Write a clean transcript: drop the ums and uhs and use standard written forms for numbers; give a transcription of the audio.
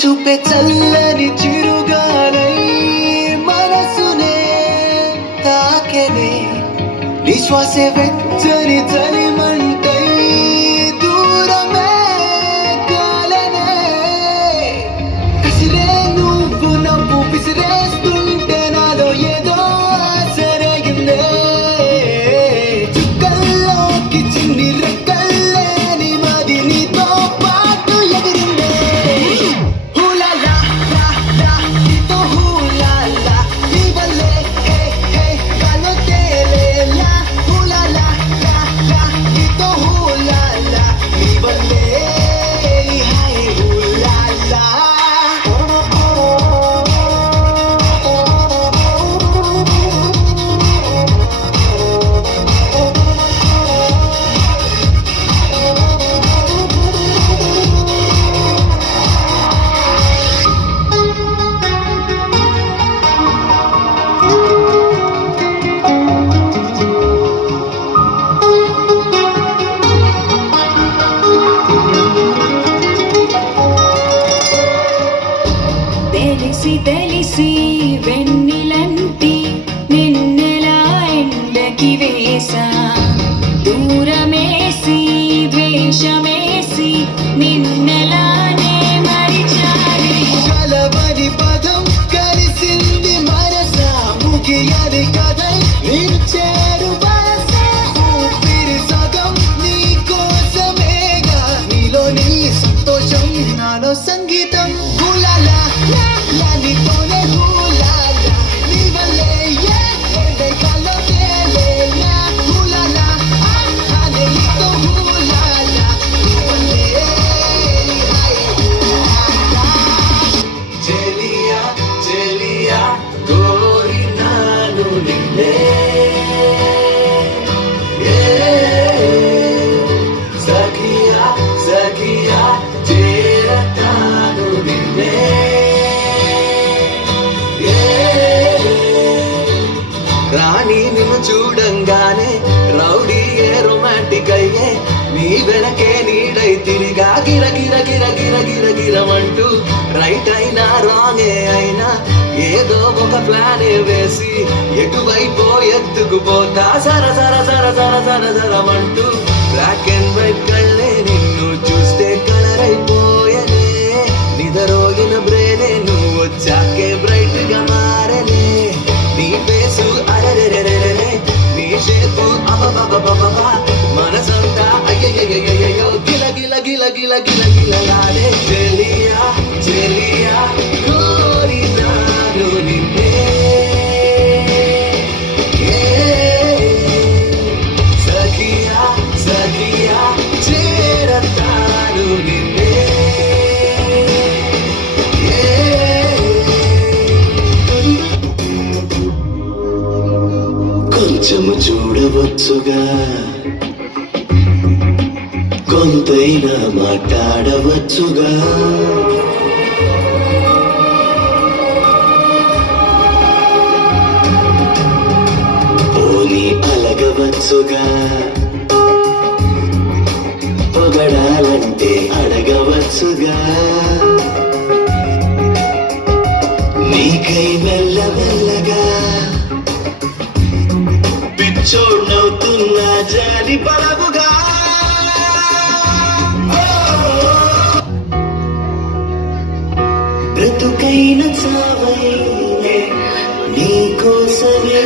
చూపే చల్లని చిరుగాలై మనసునే తాకెనే నిశ్వాసే వెచ్చని చలిమంటై దూరమే కాలనే విసిరే నువ్వు నవ్వు విసిరేస్తుంటే నాలో ఏదో సరగిందే చుక్కల్లోకి చిన్ని రెక్కల్లేని మది నీతో పాటు ఎగిరిందే హూలాలా లా లా నీతో హూలాలా నీ వల్లే హే హే గాల్లో తేలేలా హూలాలా లా లా నీతో హూలాలా నీ వల్లే హై హూలాలా తెలిసి తెలిసి వెన్నెలంటి నిన్నెలా ఎండకి వేసా దూరమేసి ద్వేషమేసి నిన్నెలానే మరిచాలి కలవని పదం కలిసింది మనసా ముగియని కథై నేను చేరు వరసా ఊపిరి సగం నీ కోసమేగా నీలో నీ సంతోషం నాలో సంగీతం హూలాలా లా లా నీతోనే హూలాలా నీ వల్లే ఏ గాల్లో తేలేలా హూలాలా అనే నీతో హూలాలా నీ వల్లే హై హూలాలా చెలియా చెలియా కోరినాను నిన్నే సఖియా సఖియా చేరతాను నిన్నే రాణి నిన్ను చూడంగానే రౌడీ ఏ రొమాంటిక్ అయ్యే నీ వెనకే నీడై తిరిగా గిర గిర గిర గిర గిర గిరమంటూ రైట్ అయినా రాంగే అయినా ఏదో ఒక ప్లానే వేసి ఎటువైపో ఎత్తుకుపోతా సర సర సర సర సర సరమంటూ బ్లాక్ అండ్ వైట్ కళ్ళే నిన్ను చూస్తే కలర్ అయిపోయనే నిదరోగిన బ్రేనే నువ్వు వచ్చాకే బ్రైట్ గా మారనే నీ ఫేసు అరెరెరెరెరే నీ షేపు అబబబబబ మనసంతా అయ్యయ్యయ్యయ్యో గిల గిల గిల గిల గిల గిలలాడే చెలియా చెలియా కోరినాను నిన్నే సఖియా సఖియా చేరతాను నిన్నే కొంచెము చూడవచ్చుగా కొంతైనా మాట్లాడవచ్చుగా పోనీ అలగవచ్చుగా పొగడాలంటే అడగవచ్చుగా నీకై మెల్లమెల్లగా పిచ్చోడ్నవుతున్నా జాలి పడవుగా బ్రతుకైన చావై నీ కోసమే